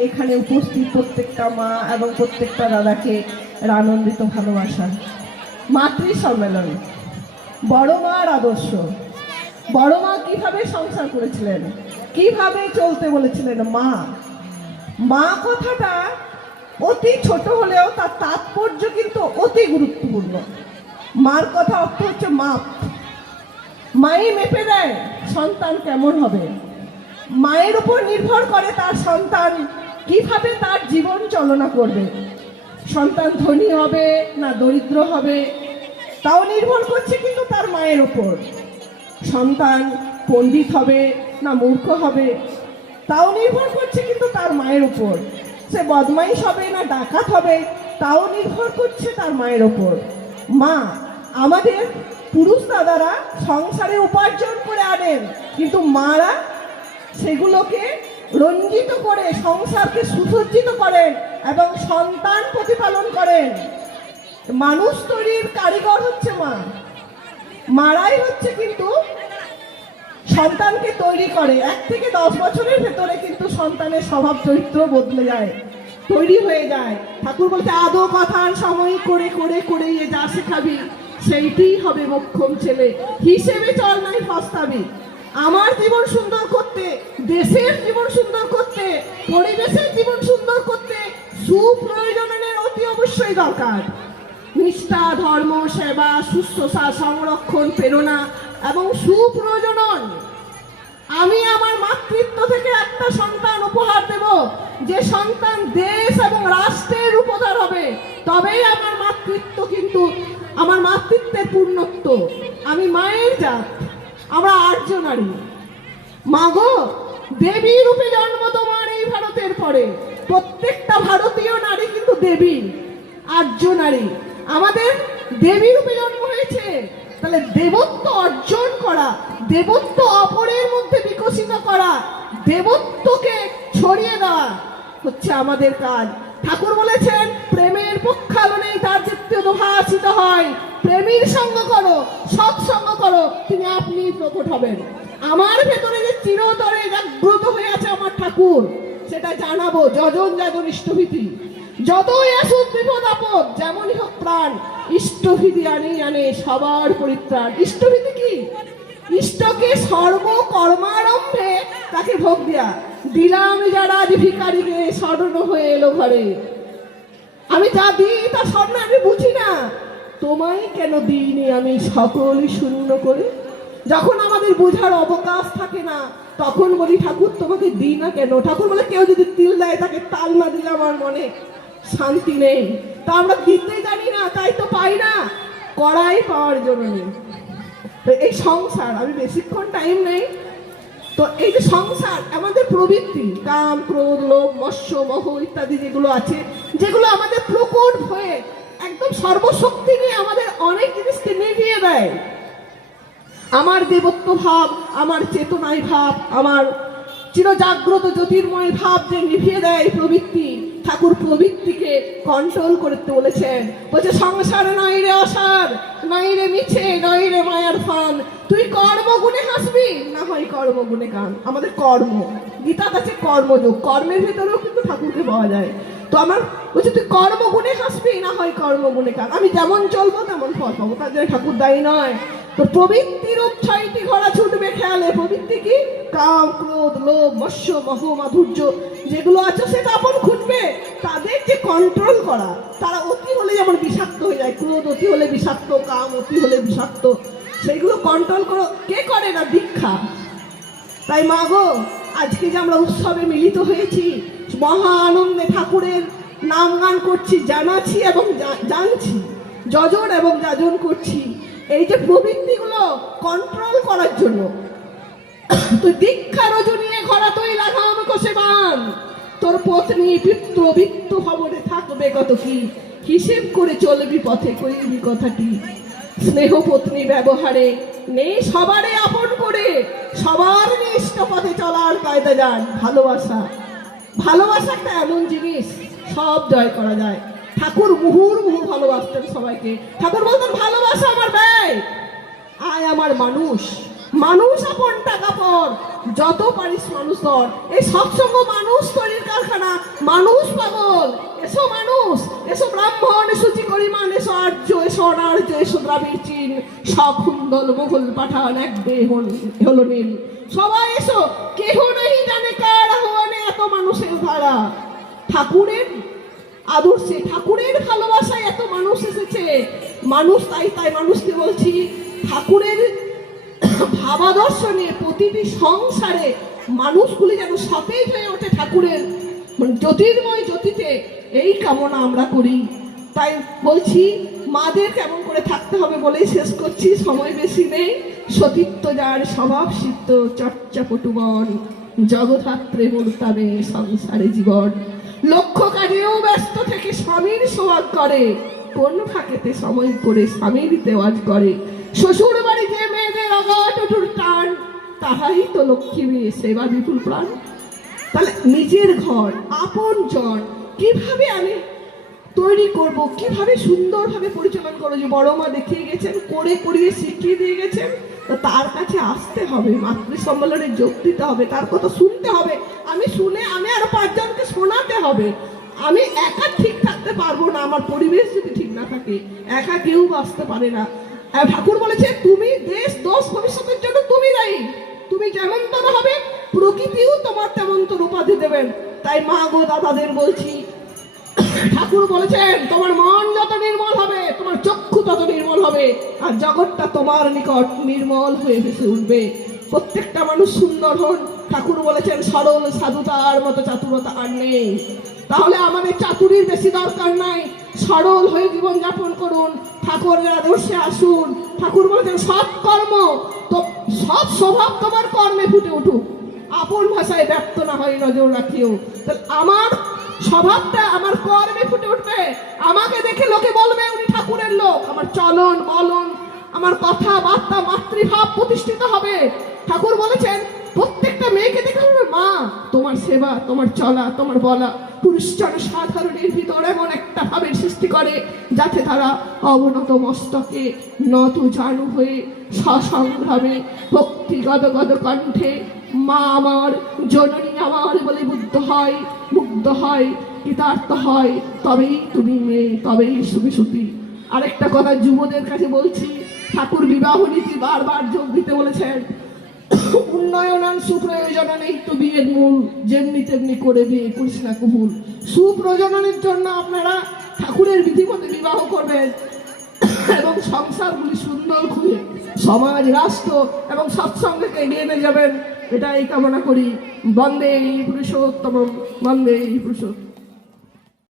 এখানে উপস্থিত প্রত্যেকটা মা এবং প্রত্যেকটা দাদাকে মাতৃ সম্মেলন। বড় আদর্শ। বড় মা কীভাবে সংসার করেছিলেন? কীভাবে চলতে বলেছিলেন মা? মা কথাটা অতি ছোট হলেও তার তাৎপর্য কিন্তু অতি গুরুত্বপূর্ণ। মার কথা অর্থ হচ্ছে মাপ মাই মেপে দেয় সন্তান কেমন হবে। মায়ের উপর নির্ভর করে তার সন্তান কীভাবে তার জীবন চালনা করবে। সন্তান ধনী হবে না দরিদ্র হবে, তাও নির্ভর করছে কিন্তু তার মায়ের উপর। সন্তান পণ্ডিত হবে না মূর্খ হবে, তাও নির্ভর করছে কিন্তু তার মায়ের উপর। সে বদমাইশ হবে না ডাকাত হবে, তাও নির্ভর করছে তার মায়ের উপর। মা আমাদের পুরুষ দাদারা সংসারে উপার্জন করে আনেন, কিন্তু মারা সেগুলোকে রঞ্জিত করে সংসারকে সুসজ্জিত করেন এবং সন্তান প্রতিপালন করেন। মানুষ তৈরির কারিগর হচ্ছে মা। মারাই হচ্ছে কিন্তু সন্তানকে তৈরি করে। এক থেকে দশ বছরের ভেতরে কিন্তু সন্তানের স্বভাব চরিত্র বদলে যায়, তৈরি হয়ে যায়। ঠাকুর বলতে আদৌ কথার সময় করে করে করে যা শেখাবি। সেইটিই হবে মক্ষম ছেলে। হিসেবে চল নাই ফস্তাবি আমার জীবন সুন্দর করতে, দেশের জীবন সুন্দর করতে, পরিবেশের জীবন সুন্দর করতে সুপ্রয়োজনের অতি অবশ্যই দরকার। নিষ্ঠা, ধর্ম, সেবা, শুশ্রূষা, সংরক্ষণ, প্রেরণা এবং সুপ্রয়োজনন আমি আমার মাতৃত্ব থেকে একটা সন্তান উপহার দেব, যে সন্তান দেশ এবং রাষ্ট্রের উপকার হবে। তবেই আমার মাতৃত্ব কিন্তু আমার মাতৃত্বের পূর্ণত্ব। আমি মায়ের জাত। আমরা আর্য নারী। মাগো, দেবী রূপে জন্ম তোমার এই ভারতের পরে। প্রত্যেকটা ভারতীয় নারী কিন্তু দেবী, আর্য নারী। আমাদের দেবী রূপে জন্ম হয়েছে। তাহলে দেবত্ব অর্জন করা, দেবত্ব অপরের মধ্যে বিকশিত করা, দেবত্বকে ছড়িয়ে দেওয়া হচ্ছে আমাদের কাজ। ঠাকুর বলেছেন, প্রেমের পক্ষালনেই তার চিত্তে দোহাসিত হয়। প্রেমীর সঙ্গ করো সৎসঙ্গ করো, তিনি আপনি প্রকট হবেন। আমার ভেতরে যে চিরতরে জাগ্রত হয়ে আছে আমার ঠাকুর, সেটা জানাব যজন যাজন ইষ্টভীতি। যতই আসুক বিপদ আপদ, যেমনই হোক প্রাণ, ইষ্টভীতি আনেই আনে, সবার পরিত্রাণ। ইষ্টভীতি কি? ইষ্টকে সর্ব কর্মারম্ভে তাকে ভোগ দেয়া। দিলাম যারা আজ ভিকারিকে স্মরণ হয়ে এলো ঘরে। আমি যা দিই তা স্বর্ণ আমি বুঝি না। তোমায় কেন দিইনি আমি সকলই শূন্য করে? যখন আমাদের বোঝার অবকাশ থাকে না, তখন বলি, ঠাকুর, তোমাকে দিই না কেন? ঠাকুর বলে, কেউ যদি তিল দেয়, তাকে তাল না দিলে আমার মনে শান্তি নেই। তা আমরা দিতে জানি না, তাই তো পাই না। করাই পাওয়ার জন্য তো এই সংসার, আমি বেশিক্ষণ টাইম নেই। তো এই যে সংসার, আমাদের প্রবৃত্তি, কাম, ক্রোধ, লোভ, মৎস্য, মহ ইত্যাদি যেগুলো আছে যেগুলো আমাদের প্রকট হয়ে একদম সর্বশক্তি নিয়ে আমাদের অনেক জিনিসকে নিভিয়ে দেয়। আমার দেবত্ব ভাব, আমার চেতনায় ভাব, আমার চিরজাগ্রত জ্যোতির্ময় ভাব যে নিভিয়ে দেয় প্রবৃত্তি, ঠাকুর প্রবৃত্তিকে কন্ট্রোল করতে বলেছেন বলছে, সংসার নয় রে অসার নয় রে মিছে নয় রে মায়ার ফান। তুই কর্মগুণে হাসবি, না হয় কর্মগুণে গান। আমাদের কর্ম গীতা কাছে কর্মযোগ, কর্মের ভেতরেও কিন্তু ঠাকুরকে পাওয়া যায়। তো আমার বলছে, তুই কর্মগুণে হাসবি না হয় কর্মগুণে গান আমি যেমন চলবো, তেমন ফল পাবো। তার জন্য ঠাকুর দায়ী নয়। তো প্রবৃত্তির ছয়টি ঘোড়া ছুটবে খেয়ালে। প্রবৃত্তি কি? কাম, ক্রোধ, লোভ, মৎস্য, মহ, মাধুর্য, যেগুলো আছে সেটা আপন খুঁজবে। তাদের যে কন্ট্রোল করা, তারা অতি হলে যেমন বিষাক্ত হয়ে যায়, ক্রোধ অতি হলে বিষাক্ত, কাম অতি হলে বিষাক্ত সেইগুলো কন্ট্রোল করো। কে করে না? দীক্ষা। তাই মা গো, আজকে যে আমরা উৎসবে মিলিত হয়েছি মহা আনন্দে ঠাকুরের নাম গান করছি, জানাচ্ছি এবং জানছি যজন এবং যাজন করছি। এই যে প্রবৃত্তিগুলো কন্ট্রোল করার জন্য। তুই দীক্ষা রজনীয়ে ঘরা, তুই লাগাম কোষেবান তোর পত্নী পিত্ত বিত্ত ভবনে থাকবে কত কি? হিসেব করে চলবি পথে, কইবি কথাটি। স্নেহ পত্নী ব্যবহারে নেই সবারে আপন করে। সবার নিষ্ঠ পথে চলার কায়দা যান ভালোবাসা। ভালোবাসা একটা এমন জিনিস, সব জয় করা যায়। ঠাকুর মুহুর মুহু ভালোবাসতেন সবাইকে। ঠাকুর বলতেন, ভালোবাসা আমার ব্যয়, আয় আমার মানুষ। মানুষ আপন, টাকা পর। যত পারিস মানুষ ধর। এই সৎসঙ্গ মানুষ তৈরির কারখানা, মানুষ পাগল। এসো মানুষ, এসো ব্রাহ্মণ, এসো চিকরিমান, এসো আর্য, এসো অনার্য, এসো দ্রাবিড় চীন। সখুন্দল মোগল পাঠান, এক দেহ হলো নীল। সবাই এসো, কেহ নেই জানে কার ধারা ঠাকুরের আদর্শে, ঠাকুরের ভালোবাসায় এত মানুষ এসেছে। মানুষ তাই তাই মানুষকে বলছি, ঠাকুরের ভাবাদর্শনে প্রতিটি সংসারে মানুষগুলি যেন সতেজ হয়ে ওঠে ঠাকুরের জ্যোতির্ময় জ্যোতিতে, এই কামনা আমরা করি। তাই বলছি, মাদের কেমন করে থাকতে হবে বলেই শেষ করছি। সময় বেশি নেই। সতীত্ব যার স্বভাব সিদ্ধ চর্চা পটুবন জগধাত্রে মূর্তাবে সংসারে জীবন। লক্ষ্য কাজেও ব্যস্ত থেকে স্বামীর সোয়াগ করে। কোন ফাঁকেতে সময় করে স্বামীর দেওয়াজ করে। শ্বশুর বাড়ি যে মেয়েদের অগাট উঠুর টান। তাহাই তো লক্ষ্মী মেয়ে সেবা বিপুল প্রাণ। তাহলে নিজের ঘর, আপন জন, কীভাবে আমি তৈরি করব, কীভাবে সুন্দরভাবে পরিচালনা করব যে বড় মা দেখিয়ে গেছেন, করে করিয়ে শিখিয়ে দিয়ে গেছেন তো তার কাছে আসতে হবে মাতৃ সম্মেলনে যোগ দিতে হবে, তার কথা শুনতে হবে। আমি শুনে আমি আরও পাঁচজনকে শোনাতে হবে। আমি একা ঠিক থাকতে পারব না, আমার পরিবেশ যদি ঠিক না থাকে, একা কেউ বাঁচতে পারে না। ঠাকুর বলেছে, তুমি দেশ, দোষ, ভবিষ্যতের জন্য তুমি দায়ী। তুমি যেমন তোর হবে, প্রকৃতিও তোমার তেমন তোর উপাধি দেবেন। তাই মা গো দাদাদের বলছি ঠাকুর বলেছেন, তোমার মন যত নির্মল হবে, তোমার চক্ষু তত নির্মল হবে, আর জগৎটা তোমার নিকট নির্মল হয়ে ভেসে উঠবে। প্রত্যেকটা মানুষ সুন্দর হন। ঠাকুর বলেছেন, সরল সাধুতার মতো চাতুরতা আর নেই। তাহলে আমাদের চাতুরির বেশি দরকার নাই। সরল হয়ে জীবন যাপন করুন। ঠাকুরের আদর্শে আসুন, ঠাকুর বলেছেন, সৎ কর্ম তো, সৎ স্বভাব তোমার কর্মে ফুটে উঠুক। আপন ভাষায় ব্যক্ত না হয় নজর রাখিও। আমার স্বভাবটা আমার কর্মে ফুটে উঠবে। আমাকে দেখে লোকে বলবে, উনি ঠাকুরের লোক। আমার চলন বলন আমার কথাবার্তা, মাতৃভাব প্রতিষ্ঠিত হবে। ঠাকুর বলেছেন, প্রত্যেকটা মেয়েকে দেখে বলবে, মা, তোমার সেবা, তোমার চলা, তোমার বলা। পুরুষজন সাধারণের ভিতর এমন একটা ভাবের সৃষ্টি করে, যাতে তারা অবনত মস্তকে নত জানু হয়ে সসংগ্রামে ভক্তি গদ গদ কণ্ঠে মা আমার, জননী আমার বলে বুদ্ধ হয়, মুগ্ধ হয়, কৃতার্থ হয়। তবেই তুমি মেয়ে, তবেই সুখী সুখী। আরেকটা কথা যুবদের কাছে বলছি, ঠাকুর বিবাহ নীতি বারবার যোগ দিতে বলেছেন। উন্নয়নান সুপ্রয়োজনানেই তো বিয়ের মূল, যেমনি তেমনি করে বিয়ে করিস না কবুল সুপ্রজননের জন্য আপনারা ঠাকুরের বিধিমতে বিবাহ করবেন। এবং সংসারগুলি সুন্দর খুলে সমাজ, রাষ্ট্র এবং সৎসঙ্গকে এগিয়ে নিয়ে যাবেন, এটাই কামনা করি। বন্দে পুরুষোত্তম বন্দে পুরুষোত্তম